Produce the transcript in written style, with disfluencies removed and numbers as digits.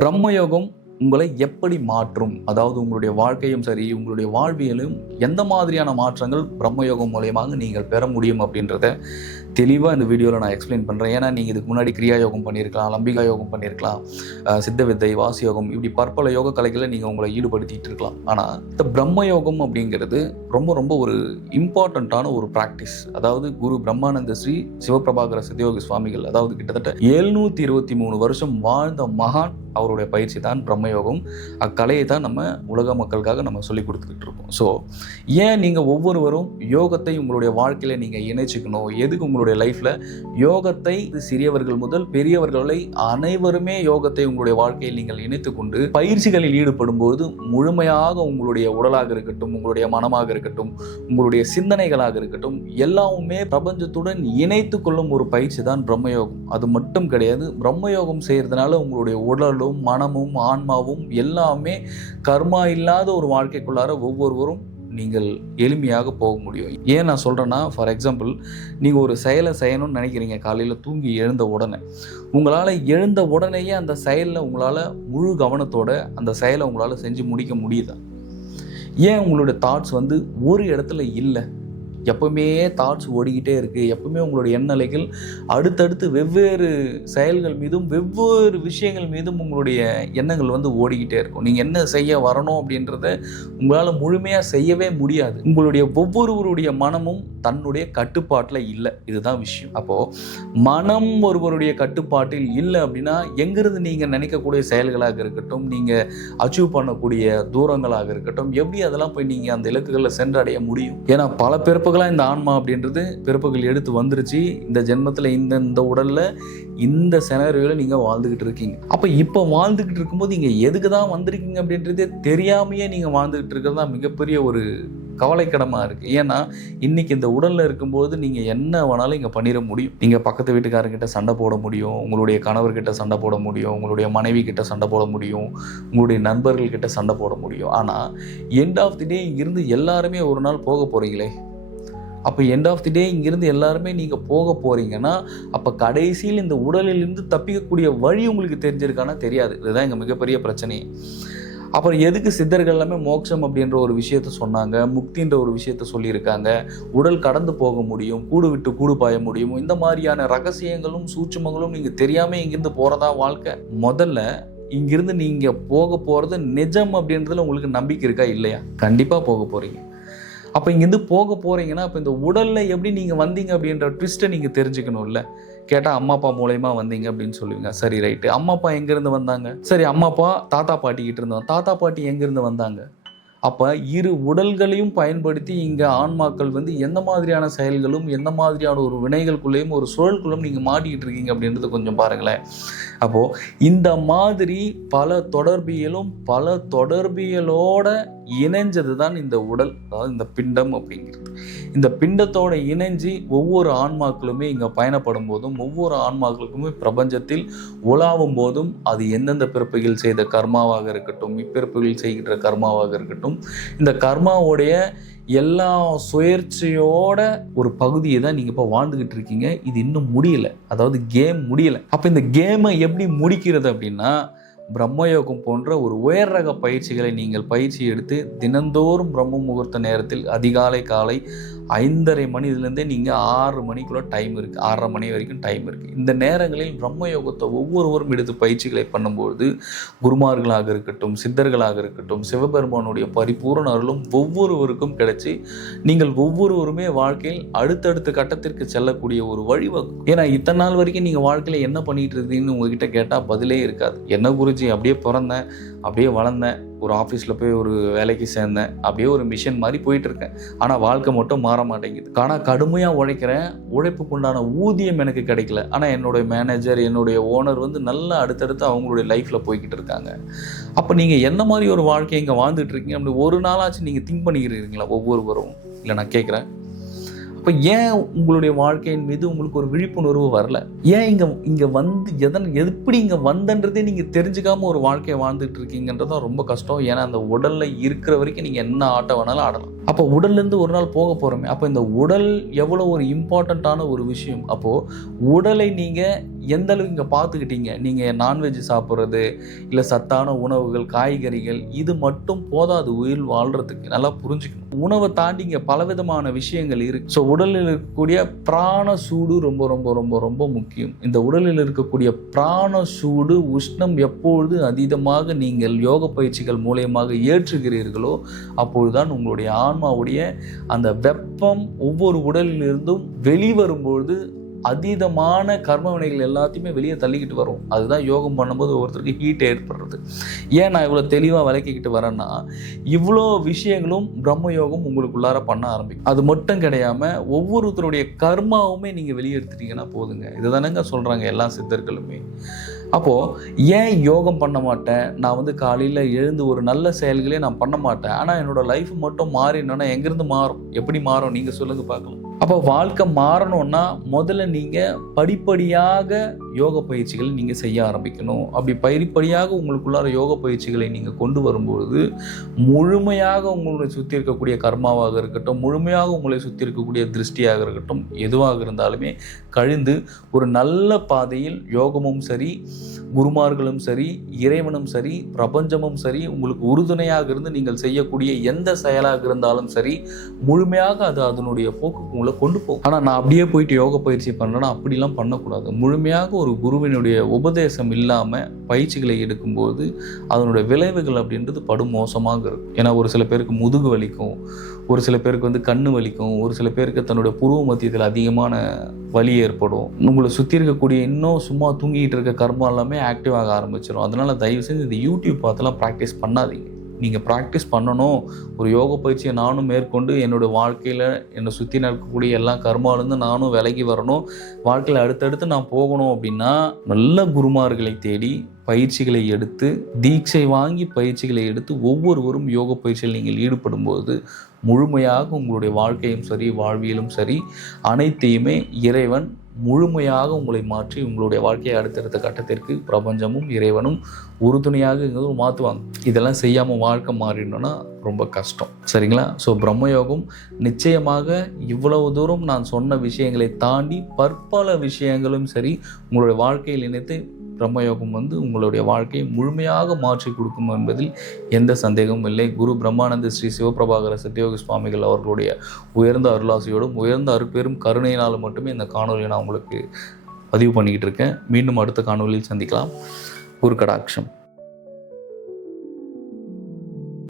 பிரம்மயோகம் உங்களை எப்படி மாற்றும், அதாவது உங்களுடைய வாழ்க்கையும் சரி உங்களுடைய வாழ்வியலும் எந்த மாதிரியான மாற்றங்கள் பிரம்மயோகம் மூலயமாக நீங்கள் பெற முடியும் அப்படின்றத தெளிவாக இந்த வீடியோவில் நான் எக்ஸ்பிளைன் பண்ணுறேன். ஏன்னா நீங்கள் இதுக்கு முன்னாடி கிரியா யோகம் பண்ணியிருக்கலாம், லம்பிகா யோகம் பண்ணியிருக்கலாம், சித்த வித்தை, வாசி யோகம், இப்படி பற்பல யோக கலைகளை நீங்கள் உங்களை ஈடுபடுத்திட்டு இருக்கலாம். ஆனால் இந்த பிரம்மயோகம் அப்படிங்கிறது ரொம்ப ரொம்ப ஒரு இம்பார்ட்டண்ட்டான ஒரு ப்ராக்டிஸ். அதாவது குரு பிரம்மானந்த ஸ்ரீ சிவபிரபாகர சித்தயோகி சுவாமிகள், அதாவது கிட்டத்தட்ட 723 வருஷம் வாழ்ந்த மகான், அவருடைய பயிற்சி தான் பிரம்மயோகம். அக்கலையை தான் நம்ம உலக மக்களுக்காக நம்ம சொல்லி கொடுத்துக்கிட்டு இருக்கோம். ஸோ ஏன் நீங்கள் ஒவ்வொருவரும் யோகத்தை உங்களுடைய வாழ்க்கையில் நீங்கள் இணைச்சிக்கணும், எதுக்கு உங்களுடைய லைஃப்பில் யோகத்தை சிறியவர்கள் முதல் பெரியவர்களை அனைவருமே யோகத்தை உங்களுடைய வாழ்க்கையில் நீங்கள் இணைத்து கொண்டு பயிற்சிகளில் ஈடுபடும் போது முழுமையாக உங்களுடைய உடலாக இருக்கட்டும், உங்களுடைய மனமாக இருக்கட்டும், உங்களுடைய சிந்தனைகளாக இருக்கட்டும், எல்லாமே பிரபஞ்சத்துடன் இணைத்து கொள்ளும் ஒரு பயிற்சி தான் பிரம்மயோகம். அது மட்டும் கிடையாது, பிரம்மயோகம் செய்யறதுனால உங்களுடைய உடலும் மனமும் ஆன்மாவும் எல்லாமே கர்மா இல்லாத ஒரு வாழ்க்கைக்குள்ளார ஒவ்வொருவரும் நீங்கள் எளிமையாக போக முடியும். ஏன் நான் சொல்கிறேன்னா, ஃபார் எக்ஸாம்பிள், நீங்கள் ஒரு செயலை செய்யணும்னு நினைக்கிறீங்க. காலையில் தூங்கி எழுந்த உடனே உங்களால் எழுந்த உடனேயே அந்த செயலில் உங்களால் முழு கவனத்தோட அந்த செயலை உங்களால் செஞ்சு முடிக்க முடியுதா? ஏன் உங்களுடைய தாட்ஸ் ஒரு இடத்துல இல்லை? எப்பவுமே தாட்ஸ் ஓடிக்கிட்டே இருக்குது. எப்பவுமே உங்களுடைய எண்ணலைகள் அடுத்தடுத்து வெவ்வேறு செயல்கள் மீதும் வெவ்வேறு விஷயங்கள் மீதும் உங்களுடைய எண்ணங்கள் ஓடிக்கிட்டே இருக்கும். நீங்கள் என்ன செய்ய வரணும் அப்படின்றத உங்களால் முழுமையாக செய்யவே முடியாது. உங்களுடைய ஒவ்வொருவருடைய மனமும் தன்னுடைய கட்டுப்பாட்டில் இல்லை. இதுதான் விஷயம். அப்போது மனம் ஒருவருடைய கட்டுப்பாட்டில் இல்லை அப்படின்னா எங்கிருந்து நீங்கள் நினைக்கக்கூடிய செயல்களாக இருக்கட்டும், நீங்கள் அச்சீவ் பண்ணக்கூடிய தூரங்களாக இருக்கட்டும், எப்படி அதெல்லாம் போய் நீங்கள் அந்த இலக்குகளில் சென்றடைய முடியும்? ஏன்னா பல பிறப்புகளாக இந்த ஆன்மா அப்படின்றது பிறப்புகள் எடுத்து வந்துருச்சு. இந்த ஜென்மத்தில் இந்த உடலில் இந்த செனரியோவில் நீங்கள் வாழ்ந்துக்கிட்டு இருக்கீங்க. அப்போ இப்போ வாழ்ந்துக்கிட்டு இருக்கும்போது நீங்கள் எதுக்கு தான் வந்திருக்கீங்க அப்படின்றதே தெரியாமையே நீங்கள் வாழ்ந்துக்கிட்டு இருக்கிறது தான் மிகப்பெரிய ஒரு கவலைக்கிடமாக இருக்குது. ஏன்னா இன்றைக்கி இந்த உடலில் இருக்கும்போது நீங்கள் என்ன வேணாலும் இங்கே பண்ணிட முடியும். நீங்கள் பக்கத்து வீட்டுக்காரர்கிட்ட சண்டை போட முடியும், உங்களுடைய கணவர்கிட்ட சண்டை போட முடியும், உங்களுடைய மனைவி கிட்ட சண்டை போட முடியும், உங்களுடைய நண்பர்கள்கிட்ட சண்டை போட முடியும். ஆனால் எண்ட் ஆஃப் தி டே இங்கிருந்து எல்லாருமே ஒரு நாள் போக போகிறீங்களே. அப்போ எண்ட் ஆஃப் தி டே இங்கிருந்து எல்லாருமே நீங்கள் போக போகிறீங்கன்னா அப்போ கடைசியில் இந்த உடலிலிருந்து தப்பிக்கக்கூடிய வழி உங்களுக்கு தெரிஞ்சிருக்கானா தெரியாது. இதுதான் எங்கள் மிகப்பெரிய பிரச்சனையே. அப்புறம் எதுக்கு சித்தர்கள் எல்லாமே மோட்சம் அப்படின்ற ஒரு விஷயத்த சொன்னாங்க, முக்தின்ற ஒரு விஷயத்த சொல்லியிருக்காங்க, உடல் கடந்து போக முடியும், கூடு விட்டு கூடு பாய முடியும், இந்த மாதிரியான ரகசியங்களும் சூட்சுமங்களும் நீங்கள் தெரியாமல் இங்கிருந்து போகிறதா வாழ்க்கை? முதல்ல இங்கிருந்து நீங்கள் போக போகிறது நிஜம் அப்படின்றதுல உங்களுக்கு நம்பிக்கை இருக்கா இல்லையா? கண்டிப்பாக போக போகிறீங்க. அப்போ இங்கேருந்து போக போகிறீங்கன்னா அப்போ இந்த உடலில் எப்படி நீங்கள் வந்தீங்க அப்படின்ற ட்விஸ்ட்டை நீங்கள் தெரிஞ்சுக்கணும்ல. கேட்டால் அம்மா அப்பா மூலயமா வந்தீங்க அப்படின்னு சொல்லுவீங்க. சரி, ரைட்டு. அம்மா அப்பா எங்கேருந்து வந்தாங்க? சரி, அம்மா அப்பா தாத்தா பாட்டிக்கிட்டு இருந்தாங்க. தாத்தா பாட்டி எங்கேருந்து வந்தாங்க? அப்போ இரு உடல்களையும் பயன்படுத்தி இங்கே ஆன்மாக்கள் எந்த மாதிரியான செயல்களும் எந்த மாதிரியான ஒரு வினைகளுக்குள்ளேயும் ஒரு சூழலுக்குள்ளும் நீங்கள் மாட்டிக்கிட்டு இருக்கீங்க அப்படின்றது கொஞ்சம் பாருங்களேன். அப்போது இந்த மாதிரி பல தொடர்பியலோட இணைஞ்சது தான் இந்த உடல், அதாவது இந்த பிண்டம் அப்படிங்கிறது. இந்த பிண்டத்தோட இணைஞ்சு ஒவ்வொரு ஆன்மாக்களுமே இங்கே பயணப்படும் போதும் ஒவ்வொரு ஆன்மாக்களுக்குமே பிரபஞ்சத்தில் உலாவும் போதும் அது எந்தெந்த பிறப்புகள் செய்த கர்மாவாக இருக்கட்டும், இப்பிறப்புகள் செய்கின்ற கர்மாவாக இருக்கட்டும், இந்த கர்மாவுடைய எல்லா சுயற்சியோட ஒரு பகுதியை தான் நீங்கள் இப்போ வாழ்ந்துக்கிட்டு இருக்கீங்க. இது இன்னும் முடியல, அதாவது கேம் முடியலை. அப்போ இந்த கேமை எப்படி முடிக்கிறது அப்படின்னா, பிரம்மயோகம் போன்ற ஒரு உயர் ரக பயிற்சிகளை நீங்கள் பயிற்சி எடுத்து தினந்தோறும் பிரம்ம முகூர்த்த நேரத்தில் அதிகாலை காலை 5:30 மணிலேருந்தே நீங்கள் 6 மணிக்குள்ள டைம் இருக்குது, 6:30 மணி வரைக்கும் டைம் இருக்குது. இந்த நேரங்களில் பிரம்மயோகத்தை ஒவ்வொருவரும் எடுத்து பயிற்சிகளை பண்ணும்போது குருமார்களாக இருக்கட்டும், சித்தர்களாக இருக்கட்டும், சிவபெருமானுடைய பரிபூரண அருளும் ஒவ்வொருவருக்கும் கிடைச்சி நீங்கள் ஒவ்வொருவருமே வாழ்க்கையில் அடுத்தடுத்த கட்டத்திற்கு செல்லக்கூடிய ஒரு வழிவகும். ஏன்னா இத்தனை நாள் வரைக்கும் நீங்கள் வாழ்க்கையில் என்ன பண்ணிட்டு இருக்கீங்கன்னு உங்ககிட்ட கேட்டால் பதிலே இருக்காது. என்ன குருஜி, அப்படியே பிறந்தேன், அப்படியே வளர்ந்தேன், ஒரு ஆஃபீஸில் போய் ஒரு வேலைக்கு சேர்ந்தேன், அப்படியே ஒரு மிஷன் மாதிரி போயிட்டு இருக்கேன், ஆனால் வாழ்க்கை மட்டும் மாற மாட்டேங்குது. ஆனால் கடுமையாக உழைக்கிறேன், உழைப்புக்குண்டான ஊதியம் எனக்கு கிடைக்கல, ஆனால் என்னுடைய மேனேஜர் என்னுடைய ஓனர் நல்லா அடுத்தடுத்து அவங்களுடைய லைஃப்பில் போய்கிட்டு இருக்காங்க. அப்போ நீங்கள் என்ன மாதிரி ஒரு வாழ்க்கையை இங்கே வாழ்ந்துட்டு இருக்கீங்க அப்படி ஒரு நாளாச்சும் நீங்கள் திங்க் பண்ணிக்கிறீங்களா ஒவ்வொருவரும்? இல்லை, நான் கேட்குறேன். அப்போ ஏன் உங்களுடைய வாழ்க்கையின் மீது உங்களுக்கு ஒரு விழிப்புணர்வு வரல? ஏன் இங்கே எப்படி இங்கே வந்தன்றதே நீங்கள் தெரிஞ்சுக்காமல் ஒரு வாழ்க்கையை வாழ்ந்துட்டு இருக்கீங்கன்றதான் ரொம்ப கஷ்டம். ஏன்னா அந்த உடலில் இருக்கிற வரைக்கும் நீங்கள் என்ன ஆட்டம் வேணாலும் ஆடலாம். அப்போ உடல்லேருந்து ஒரு நாள் போக போகிறோமே, அப்போ இந்த உடல் எவ்வளோ ஒரு இம்பார்ட்டண்ட்டான ஒரு விஷயம். அப்போது உடலை நீங்கள் எந்த அளவுக்கு இங்கே பார்த்துக்கிட்டீங்க. நீங்கள் நான்வெஜ் சாப்பிட்றது, இல்லை சத்தான உணவுகள், காய்கறிகள், இது மட்டும் போதாது உயிர் வாழ்கிறதுக்கு. நல்லா புரிஞ்சுக்கணும். உணவை தாண்டி இங்கே பலவிதமான விஷயங்கள் இருக்குது. ஸோ உடலில் இருக்கக்கூடிய பிராண சூடு ரொம்ப ரொம்ப ரொம்ப ரொம்ப முக்கியம். இந்த உடலில் இருக்கக்கூடிய பிராண சூடு, உஷ்ணம் எப்பொழுது அதீதமாக நீங்கள் யோக பயிற்சிகள் மூலயமாக ஏற்றுகிறீர்களோ அப்பொழுதுதான் உங்களுடைய ஆன்மாவுடைய அந்த வெப்பம் ஒவ்வொரு உடலிலிருந்தும் வெளிவரும்பொழுது அதீதமான கர்ம வினைகள் எல்லாத்தையுமே வெளியே தள்ளிக்கிட்டு வரும். அதுதான் யோகம் பண்ணும்போது ஒருத்தருக்கு ஹீட் ஏற்படுறது. ஏன் நான் இவ்வளோ தெளிவாக விளக்கிக்கிட்டு வரேன்னா, இவ்வளோ விஷயங்களும் பிரம்ம யோகம் உங்களுக்குள்ளார பண்ண ஆரம்பிக்கும். அது மட்டும் கிடையாமல் ஒவ்வொருத்தருடைய கர்மாவுமே நீங்கள் வெளியே எடுத்துட்டீங்கன்னா போதுங்க. இதை தானேங்க சொல்கிறாங்க எல்லா சித்தர்களுமே. அப்போது ஏன் யோகம் பண்ண மாட்டேன், நான் காலையில் எழுந்து ஒரு நல்ல செயல்களே நான் பண்ண மாட்டேன், ஆனால் என்னோடய லைஃப் மட்டும் மாறினோன்னா எங்கேருந்து மாறும், எப்படி மாறும் நீங்கள் சொல்லுங்கள் பார்க்கலாம். அப்போ வாழ்க்கை மாறணும்னா முதல்ல நீங்கள் படிப்படியாக யோக பயிற்சிகள் நீங்கள் செய்ய ஆரம்பிக்கணும். அப்படி படிப்படியாக உங்களுக்குள்ளார யோக பயிற்சிகளை நீங்கள் கொண்டு வரும்பொழுது முழுமையாக உங்களை சுற்றி இருக்கக்கூடிய கர்மாவாக இருக்கட்டும், முழுமையாக உங்களை சுற்றி இருக்கக்கூடிய திருஷ்டியாக இருக்கட்டும், எதுவாக இருந்தாலுமே கழிந்து ஒரு நல்ல பாதையில் யோகமும் சரி, குருமார்களும் சரி, இறைவனும் சரி, பிரபஞ்சமும் சரி உங்களுக்கு உறுதுணையாக இருந்து நீங்கள் செய்யக்கூடிய எந்த செயலாக இருந்தாலும் சரி முழுமையாக அது அதனுடைய போக்கு உங்களை கொண்டு போகும். ஆனால் நான் அப்படியே போயிட்டு யோக பயிற்சி பண்ணுறேன்னா அப்படிலாம் பண்ணக்கூடாது. முழுமையாக ஒரு குருவினுடைய உபதேசம் இல்லாமல் பயிற்சிகளை எடுக்கும்போது அதனுடைய விளைவுகள் அப்படின்றது படும் மோசமாக இருக்கும். ஏன்னா ஒரு சில பேருக்கு முதுகு வலிக்கும், ஒரு சில பேருக்கு கண்ணு வலிக்கும், ஒரு சில பேருக்கு தன்னுடைய புருவ மத்தியத்தில் அதிகமான வலி ஏற்படும். உங்களை சுற்றி இருக்கக்கூடிய இன்னும் சும்மா தூங்கிட்டு இருக்க கர்மா எல்லாமே ஆக்டிவ் ஆக ஆரம்பிச்சிடும். அதனால தயவு செஞ்சு இந்த யூடியூப் பார்த்தெல்லாம் ப்ராக்டிஸ் பண்ணாதீங்க. நீங்கள் ப்ராக்டிஸ் பண்ணணும். ஒரு யோக பயிற்சியை நானும் மேற்கொண்டு என்னோடய வாழ்க்கையில் என்னை சுற்றி நடக்கக்கூடிய எல்லா கர்மாவிலேருந்து நானும் விலகி வரணும், வாழ்க்கையில் அடுத்தடுத்து நான் போகணும் அப்படின்னா நல்ல குருமார்களை தேடி பயிற்சிகளை எடுத்து, தீட்சை வாங்கி பயிற்சிகளை எடுத்து ஒவ்வொருவரும் யோக பயிற்சியில் நீங்கள் ஈடுபடும்போது முழுமையாக உங்களுடைய வாழ்க்கையும் சரி, வாழ்வியலும் சரி, அனைத்தையுமே இறைவன் முழுமையாக உங்களை மாற்றி உங்களுடைய வாழ்க்கையை அடுத்தடுத்த கட்டத்திற்கு பிரபஞ்சமும் இறைவனும் உறுதுணையாக மாற்றுவாங்க. இதெல்லாம் செய்யாமல் வாழ்க்கை மாறிடணும்னா ரொம்ப கஷ்டம். சரிங்களா? ஸோ பிரம்மயோகம் நிச்சயமாக இவ்வளவு தூரம் நான் சொன்ன விஷயங்களை தாண்டி பற்பல விஷயங்களும் சரி உங்களுடைய வாழ்க்கையில் இணைத்து பிரம்மயோகம் உங்களுடைய வாழ்க்கையை முழுமையாக மாற்றி கொடுக்கும் என்பதில் எந்த சந்தேகமும் இல்லை. குரு பிரம்மானந்த ஸ்ரீ சிவபிரபாகர சத்யோகி சுவாமிகள் அவர்களுடைய உயர்ந்த அருளாசியோடும் உயர்ந்த அருட்பெரும் கருணையினால் மட்டுமே இந்த காணொலியை நான் உங்களுக்கு பதிவு பண்ணிக்கிட்டு இருக்கேன். மீண்டும் அடுத்த காணொலியில் சந்திக்கலாம். குரு கடாட்சம்.